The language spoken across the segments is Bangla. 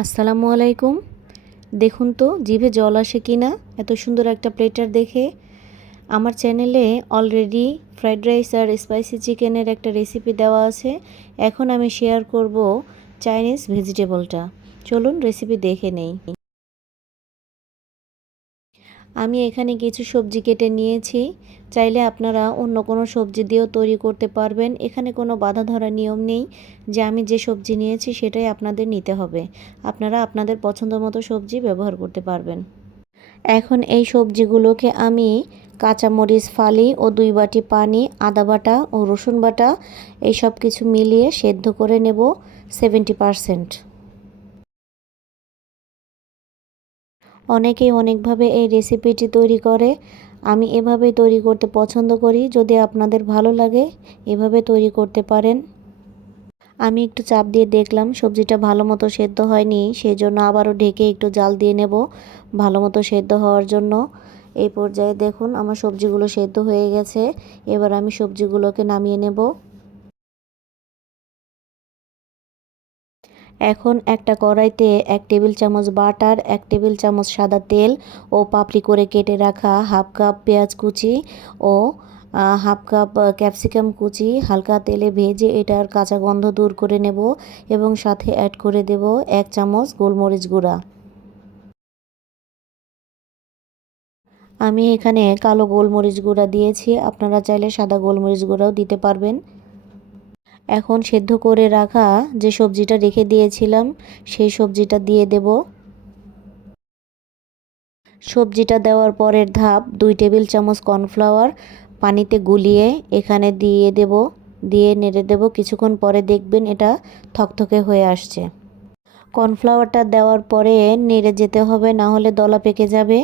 আসসালামু আলাইকুম। দেখুন তো, জিভে জল আসে কি না? এত সুন্দর একটা প্লেটার দেখে। আমার চ্যানেলে অলরেডি ফ্রাইড রাইস আর স্পাইসি চিকেনের একটা রেসিপি দেওয়া আছে। এখন আমি শেয়ার করব চাইনিজ ভেজিটেবলটা চলুন রেসিপি দেখে নেই। আমি এখানে কিছু সবজি কেটে নিয়েছি। চাইলে আপনারা অন্য কোনো সবজি দিয়েও তৈরি করতে পারবেন। এখানে কোনো বাধা ধরা নিয়ম নেই যে আমি যে সবজি নিয়েছি সেটাই আপনাদের নিতে হবে। আপনারা আপনাদের পছন্দ মতো সবজি ব্যবহার করতে পারবেন। এখন এই সবজিগুলোকে আমি কাঁচামরিচ, ফালি ও দুই বাটি পানি, আদা বাটা ও রসুন বাটা, এই সব কিছু মিলিয়ে সেদ্ধ করে নেব সেভেন্টি পারসেন্ট। অনেকেই অনেকভাবে এই রেসিপিটি তৈরি করে। আমি এভাবেই তৈরি করতে পছন্দ করি। যদি আপনাদের ভালো লাগে, এভাবে তৈরি করতে পারেন। আমি একটু চাপ দিয়ে দেখলাম, সবজিটা ভালো মতো সেদ্ধ হয়নি সেই জন্য আবারও ঢেকে একটু জাল দিয়ে নেব ভালো মতো সেদ্ধ হওয়ার জন্য। এই পর্যায়ে দেখুন, আমার সবজিগুলো সেদ্ধ হয়ে গেছে। এবার আমি সবজিগুলোকে নামিয়ে নেব। এখন একটা কড়াইতে এক টেবিল চামচ বাটার, এক টেবিল চামচ সাদা তেল ও পাপড়ি করে কেটে রাখা হাফ কাপ পেঁয়াজ কুচি ও হাফ কাপ ক্যাপসিকাম কুচি হালকা তেলে ভেজে এটার কাঁচা গন্ধ দূর করে নেব এবং সাথে অ্যাড করে দেব এক চামচ গোলমরিচ গুঁড়া। আমি এখানে কালো গোলমরিচ গুঁড়া দিয়েছি, আপনারা চাইলে সাদা গোলমরিচ গুঁড়াও দিতে পারবেন। এখন সেদ্ধ করে রাখা যে সবজিটা রেখে দিয়েছিলাম, সেই সবজিটা দিয়ে দেব। সবজিটা দেওয়ার পরের ধাপ দুই টেবিল চামচ কর্নফ্লাওয়ার পানিতে গুলিয়ে এখানে দিয়ে দেব, দিয়ে নেড়ে দেব। কিছুক্ষণ পরে দেখবেন এটা থকথকে হয়ে আসছে। কর্নফ্লাওয়ারটা দেওয়ার পরে নেড়ে যেতে হবে, না হলে দলা পেকে যাবে।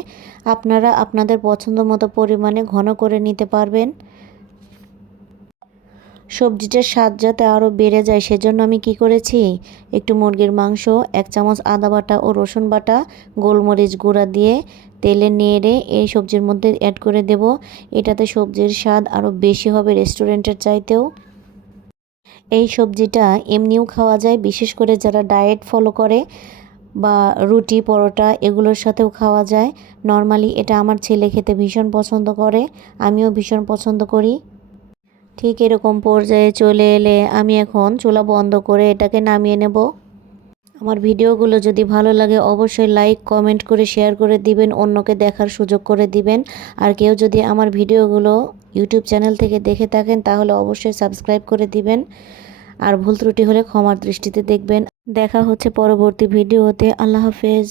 আপনারা আপনাদের পছন্দ মতো পরিমাণে ঘন করে নিতে পারবেন। সবজিটার স্বাদ যাতে আরও বেড়ে যায়, সেজন্য আমি কি করেছি? একটু মুরগির মাংস, এক চামচ আদা বাটা ও রসুন বাটা, গোলমরিচ গুঁড়া দিয়ে তেলে নেড়ে এই সবজির মধ্যে অ্যাড করে দেব। এটাতে সবজির স্বাদ আরও বেশি হবে রেস্টুরেন্টের চাইতেও। এই সবজিটা এমনিও খাওয়া যায়, বিশেষ করে যারা ডায়েট ফলো করে বা রুটি, পরোটা এগুলোর সাথেও খাওয়া যায়। নর্মালি এটা আমার ছেলে খেতে ভীষণ পছন্দ করে, আমিও ভীষণ পছন্দ করি। ঠিক এরকম পর্যায়ে চলে এলে আমি এখন চুলা বন্ধ করে এটাকে নামিয়ে নেব। আমার ভিডিওগুলো যদি ভালো লাগে অবশ্যই লাইক, কমেন্ট করে শেয়ার করে দিবেন, অন্যকে দেখার সুযোগ করে দিবেন। আর কেউ যদি আমার ভিডিওগুলো ইউটিউব চ্যানেল থেকে দেখে থাকেন তাহলে অবশ্যই সাবস্ক্রাইব করে দিবেন। আর ভুল ত্রুটি হলে ক্ষমার দৃষ্টিতে দেখবেন। দেখা হচ্ছে পরবর্তী ভিডিওতে। আল্লাহ হাফেজ।